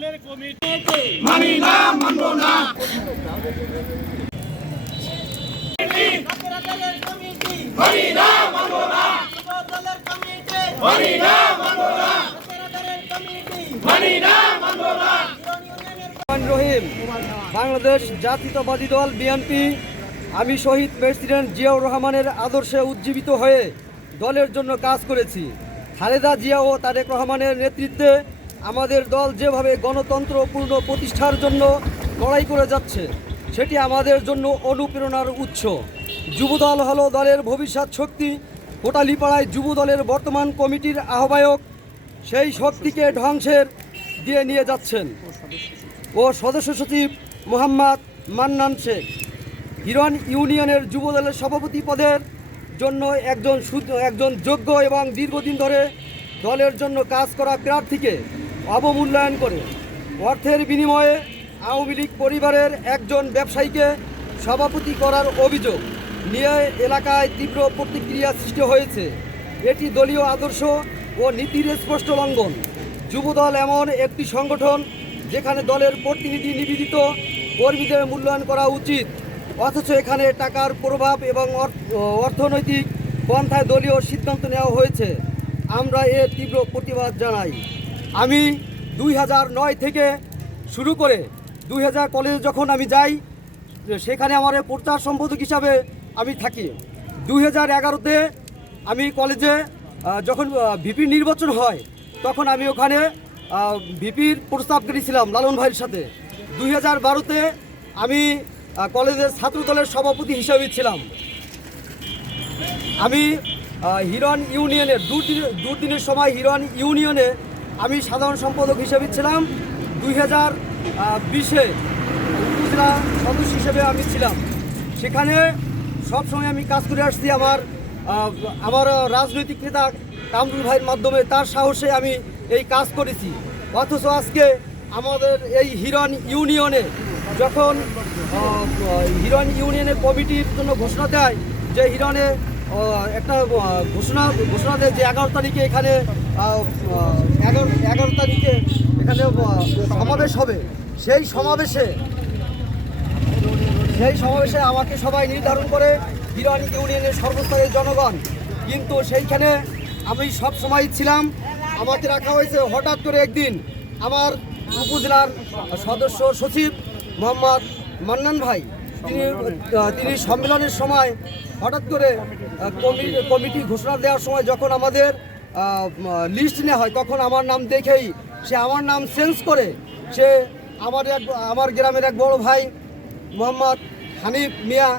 Committee মানি না মানব না। মানি না মানব না। মানি না মানব না। মানি না মানব না। রহিম বাংলাদেশ জাতীয়তাবাদী দল বিএনপি। আমি শহীদ প্রেসিডেন্ট জিয়াউর রহমানের আদর্শে উজ্জীবিত হয়ে দলের জন্য কাজ করেছি। খালেদা জিয়া ও তারেক রহমানের নেতৃত্বে আমাদের দল যেভাবে গণতন্ত্রপূর্ণ প্রতিষ্ঠার জন্য লড়াই করে যাচ্ছে, সেটি আমাদের জন্য অনুপ্রেরণার উৎস। যুবদল হলো দলের ভবিষ্যৎ শক্তি। কোটালীপাড়ায় যুবদলের বর্তমান কমিটির আহ্বায়ক সেই শক্তিকে ধ্বংসের দিয়ে নিয়ে যাচ্ছেন। ও সদস্য সচিব মোহাম্মদ মান্নান শেখ। হিরন ইউনিয়নের যুবদলের সভাপতি পদের জন্য একজন একজন যোগ্য এবং দীর্ঘদিন ধরে দলের জন্য কাজ করা প্রার্থীকে অবমূল্যায়ন করে। অর্থের বিনিময়ে আওয়ামী লীগ পরিবারের একজন ব্যবসায়ীকে সভাপতি করার অভিযোগ নিয়ে এলাকায় তীব্র প্রতিক্রিয়া সৃষ্টি হয়েছে। এটি দলীয় আদর্শ ও নীতির স্পষ্ট লঙ্ঘন। যুবদল এমন একটি সংগঠন যেখানে দলের প্রতিনিধি নিবেদিত, কর্মীদের মূল্যায়ন করা উচিত। অথচ এখানে টাকার প্রভাব এবং অর- অর্থনৈতিক পন্থায় দলীয় সিদ্ধান্ত নেওয়া হয়েছে। আমরা এর তীব্র প্রতিবাদ জানাই। আমি দুই নয় থেকে শুরু করে দুই হাজার কলেজে যখন আমি যাই, সেখানে আমার প্রচার সম্পাদক হিসাবে আমি থাকি। দুই হাজার এগারোতে আমি কলেজে যখন ভিপি নির্বাচন হয়, তখন আমি ওখানে ভিপির প্রস্তাব করেছিলাম লালন ভাইয়ের সাথে। দুই হাজার বারোতে আমি কলেজের ছাত্র দলের সভাপতি হিসাবে ছিলাম। আমি হিরন ইউনিয়নের দুদিন- দুদিনের সময় হিরন ইউনিয়নে আমি সাধারণ সম্পাদক হিসেবে ছিলাম। দুই হাজার বিশে উপজেলা সদস্য হিসেবে আমি ছিলাম। সেখানে সবসময় আমি কাজ করে আসছি আমার আমার রাজনৈতিক নেতা কামরুল ভাইয়ের মাধ্যমে। তার সাহসে আমি এই কাজ করেছি। অথচ আজকে আমাদের এই হিরন ইউনিয়নে যখন হিরন ইউনিয়নের কমিটির জন্য ঘোষণা দেয় যে হিরনে একটা ঘোষণা ঘোষণা দেয় যে এগারো তারিখে এখানে আহ, আহ, এগারো এগারো তারিখে এখানে সমাবেশ হবে। সেই সমাবেশে সেই সমাবেশে আমাকে সবাই নির্ধারণ করে হিরন ইউনিয়নের সর্বস্তরের জনগণ। কিন্তু সেইখানে আমি সব সময় ছিলাম। আমাকে রাখা হয়েছে হঠাৎ করে একদিন আমার উপজেলার সদস্য সচিব মোহাম্মদ মান্নান ভাই। তিনি তিনি সম্মেলনের সময় হঠাৎ করে কমি- কমিটি ঘোষণা দেওয়ার সময় যখন আমাদের লিস্ট নেওয়া হয়। তখন আমার নাম দেখেই সে আমার নাম চেঞ্জ করে, সে আমার এক, আমার গ্রামের এক বড় ভাই মোহাম্মদ হানিফ মিয়া,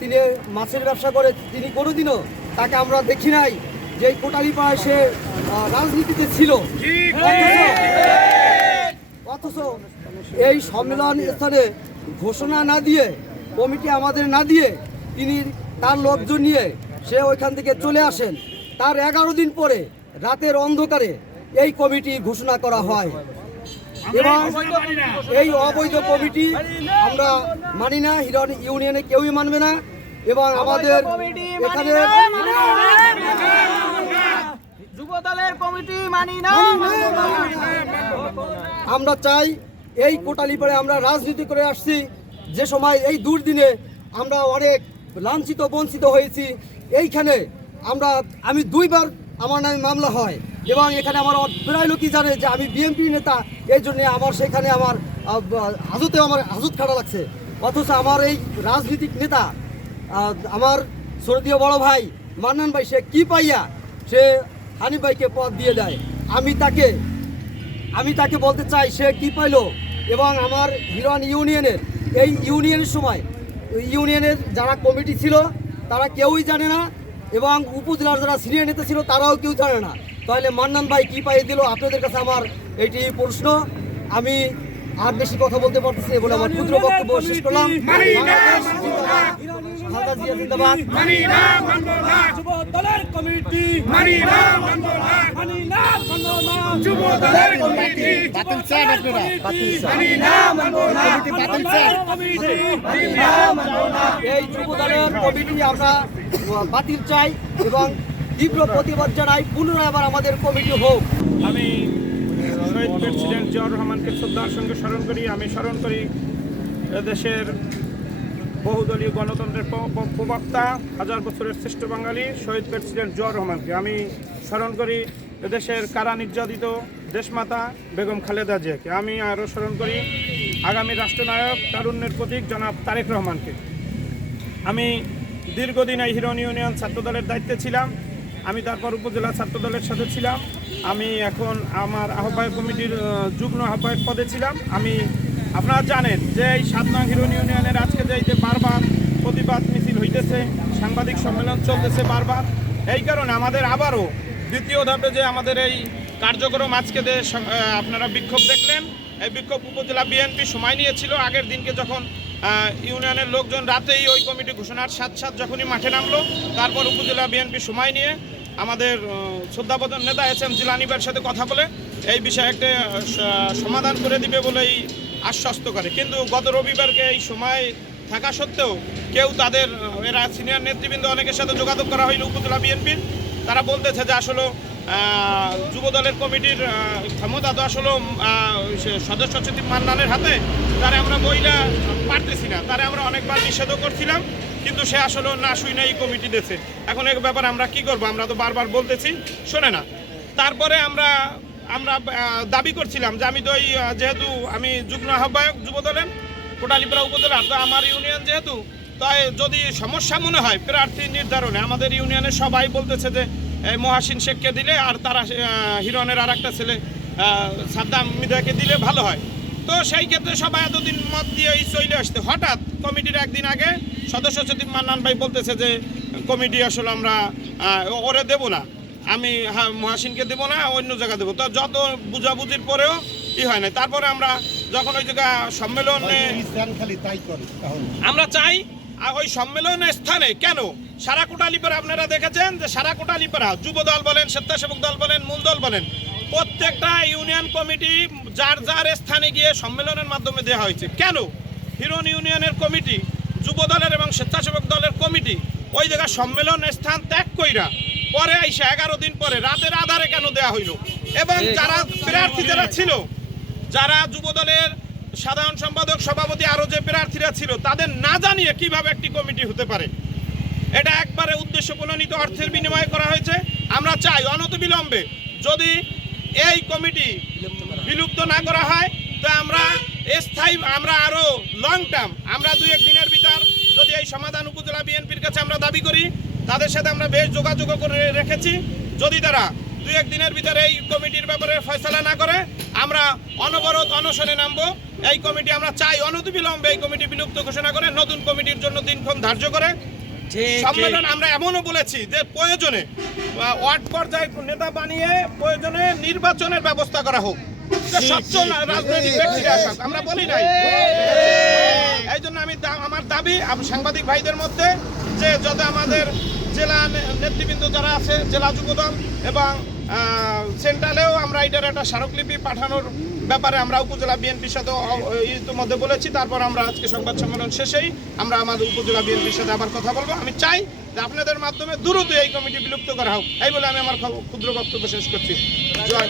তিনি মাছের ব্যবসা করে, তিনি কোনোদিনও তাকে আমরা দেখি নাই যে এই কোটালি পাড়ায় সে রাজনীতিতে ছিল। অথচ এই সম্মেলন স্থানে ঘোষণা না দিয়ে, কমিটি আমাদের না দিয়ে তিনি তার লোকজন নিয়ে সে ওইখান থেকে চলে আসেন। তার এগারো দিন পরে রাতের অন্ধকারে এই কমিটি ঘোষণা করা হয় এবং এই অবৈধ কমিটি আমরা মানি না হিরন ইউনিয়নে কেউই মানবে না এবং আমাদের এখানে মানি আমরা চাই এই কোটালিপাড়ে আমরা রাজনীতি করে আসছি যে সময় এই দুর্দিনে আমরা অনেক লাঞ্ছিত বঞ্চিত হয়েছি এইখানে আমরা, আমি দুইবার আমার নামে মামলা হয় এবং এখানে আমার প্রায় লোকই জানে যে আমি বিএনপি নেতা, এই জন্য আমার সেখানে আমার হাজতে আমার হাজত খাড়া লাগছে। অথচ আমার এই রাজনীতিক নেতা আমার সরদীয় বড় ভাই মান্নান ভাই, সে কী পাইয়া সে হানিফ ভাইকে পথ দিয়ে দেয়? আমি তাকে আমি তাকে বলতে চাই সে কী পাইলো? এবং আমার হিরন ইউনিয়নের, এই ইউনিয়নের সময়, ইউনিয়নের যারা কমিটি ছিল, তারা কেউই জানে না এবং উপজেলার যারা সিনিয়র নেতা ছিল তারাও কেউ জানে না। তাহলে মান্নান ভাই কী পাইয়ে দিল? আপনাদের কাছে আমার এটি প্রশ্ন। আমি আর বেশি কথা বলতে পারতেছি বলে আমার ক্ষুদ্র বক্তব্য শেষ করলাম। জিন্দাবাদ। খালেদা জিয়া জিন্দাবাদ মানি না মানব না যুব বাতিল আপনারা না মানব এই যুব দলের কমিটি বাতিল চাই এবং তীব্র প্রতিবাদ জানাই। পুনরায় আবার আমাদের কমিটি হোক। আমি শহীদ প্রেসিডেন্ট জিয়াউর রহমানকে শ্রদ্ধার সঙ্গে স্মরণ করি। আমি স্মরণ করি দেশের বহুদলীয় গণতন্ত্রের প্রবক্তা, হাজার বছরের শ্রেষ্ঠ বাঙালি, শহীদ প্রেসিডেন্ট জিয়াউর রহমানকে। আমি স্মরণ করি দেশের কারা নির্যাতিত, দেশমাতা বেগম খালেদা জিয়াকে। আমি আরও স্মরণ করি, আগামী রাষ্ট্রনায়ক তারুণ্যের প্রতীক জনাব তারেক রহমানকে। আমি দীর্ঘদিন এই হিরন ইউনিয়ন ছাত্রদলের দায়িত্বে ছিলাম। আমি তারপর উপজেলা ছাত্রদলের সাথে ছিলাম। আমি এখন আমার আহ্বায়ক কমিটির যুগ্ম আহ্বায়ক পদে ছিলাম। আমি, আপনারা জানেন যে এই সাত নং হিরন ইউনিয়নের আজকে যে বারবার প্রতিবাদ মিছিল হইতেছে, সাংবাদিক সম্মেলন চলতেছে বারবার। এই কারণে আমাদের আবারও দ্বিতীয় ধাপে যে আমাদের এই কার্যক্রম আজকে আপনারা বিক্ষোভ দেখলেন। এই বিক্ষোভ উপজেলা বিএনপি সময় নিয়েছিল। আগের দিনকে যখন ইউনিয়নের লোকজন রাতেই ওই কমিটি ঘোষণার সাথ সাথ যখনই মাঠে নামলো, তারপর উপজেলা বিএনপি সময় নিয়ে আমাদের শ্রদ্ধাবদন নেতা এস এম জিলানিবার সাথে কথা বলে এই বিষয়ে একটা সমাধান করে দিবে বলেই আশ্বস্ত করে। কিন্তু গত রবিবারকে এই সময় থাকা সত্ত্বেও কেউ তাদের এরা সিনিয়র নেতৃবৃন্দ অনেকের সাথে যোগাযোগ করা হয়নি উপজেলা বিএনপির। তারা বলতেছে যে আসলে আহ, যুবদলের কমিটির ক্ষমতা তো আসলে সদস্য সচিব মান্নানের হাতে। তারে আমরা বইলা পারতেছি না। তারে আমরা অনেকবার নিষেধও করছিলাম কিন্তু সে আসলে না শুই না এই কমিটি দিয়েছে। এখন এক ব্যাপারে আমরা কি করব? আমরা তো বারবার বলতেছি শোনে না। তারপরে আমরা আমরা দাবি করছিলাম যে আমি তো যেহেতু আমি যুগ্ম আহ্বায়ক যুবদলের কোটালিপাড়া উপজেলার তো আমার ইউনিয়ন যেহেতু তাই যদি সমস্যা মনে হয় প্রার্থী নির্ধারণে আমাদের ইউনিয়নের সবাই বলতেছে যে এই মহাসিন শেখকে দিলে আর তারা হিরনের আর একটা ছেলে সাদ্দাম মিদাকে দিলে ভালো হয়। তো সেই ক্ষেত্রে সবাই এতদিন মত দিয়ে এই চলে আসতে। হঠাৎ কমিটির একদিন আগে সদস্য সচিব মান্নান ভাই বলতেছে যে কমিটি আসলে আমরা ওরে দেবো না। আমি হ্যাঁ মহাসিনকে দেবো না অন্য জায়গা দেবো। তো যত বুঝাবুঝির পরেও ই হয় না তারপরে আমরা যখন ওই জায়গা সম্মেলনে তাই করে তাহলে। আমরা চাই ওই সম্মেলনের স্থানে কেন? সারা কোটালিপাড়া আপনারা দেখেছেন যে সারা কোটালিপাড়া যুব দল বলেন স্বেচ্ছাসেবক দল বলেন মূল দল বলেন প্রত্যেকটা ইউনিয়ন কমিটি যার যার স্থানে গিয়ে সম্মেলনের মাধ্যমে দেওয়া হয়েছে। কেন? হিরন ইউনিয়নের কমিটি যুব দলের এবং স্বেচ্ছাসেবক দলের কমিটি ওই জায়গায় সম্মেলন স্থান ত্যাগ কইরা পরে আইসা এগারো দিন পরে রাতের আধারে কেন দেওয়া হইল? এবং যারা প্রার্থী যারা ছিল যারা যুবদলের সাধারণ সম্পাদক, সভাপতি আরও যে প্রার্থীরা ছিল, তাদের না জানিয়ে কীভাবে একটি কমিটি হতে পারে? এটা একবারে উদ্দেশ্য প্রণোদিত অর্থের বিনিময়ে করা হয়েছে। আমরা চাই অনতিবিলম্বে যদি এই কমিটি বিলুপ্ত না করা হয়, তো আমরা স্থায়ী, আমরা আরও লং টার্ম আমরা দুই এক দিনের ভিতর যদি এই সমাধান উপজেলা বিএনপির কাছে আমরা দাবি করি, তাদের সাথে আমরা বেশ যোগাযোগ করে রেখেছি। যদি তারা দুই এক দিনের ভিতরে এই কমিটির ব্যাপারে ফয়সলা না করে, আমরা অনবরত অনশনে নামবো। এই কমিটি আমরা চাই অনতিবিলম্বে এই কমিটি বিলুপ্ত ঘোষণা করে নতুন কমিটির জন্য দিনক্ষণ ধার্য করে। সম্মেলন আমরা এমনও বলেছি যে প্রয়োজনে ওয়ার্ড পর্যায়ে নেতা বানিয়ে প্রয়োজনে নির্বাচনের ব্যবস্থা করা হোক। স্বচ্ছ রাজনৈতিক ব্যক্তিরা আমরা বলি নাই। এই জন্য আমি আমার দাবি সাংবাদিক ভাইদের মধ্যে যে যত আমাদের জেলা নেতৃবৃন্দ যারা আছে জেলা যুবদল এবং সেন্ট্রালেও আমরা এটার একটা স্মারকলিপি পাঠানোর ব্যাপারে আমরা উপজেলা বিএনপির সাথে ইতিমধ্যে বলেছি। তারপর আমরা আজকে সংবাদ সম্মেলন শেষেই আমরা আমাদের উপজেলা বিএনপির সাথে আবার কথা বলব। আমি চাই যে আপনাদের মাধ্যমে দ্রুত এই কমিটি বিলুপ্ত করা হোক। এই বলে আমি আমার ক্ষুদ্র বক্তব্য শেষ করছি। জয়।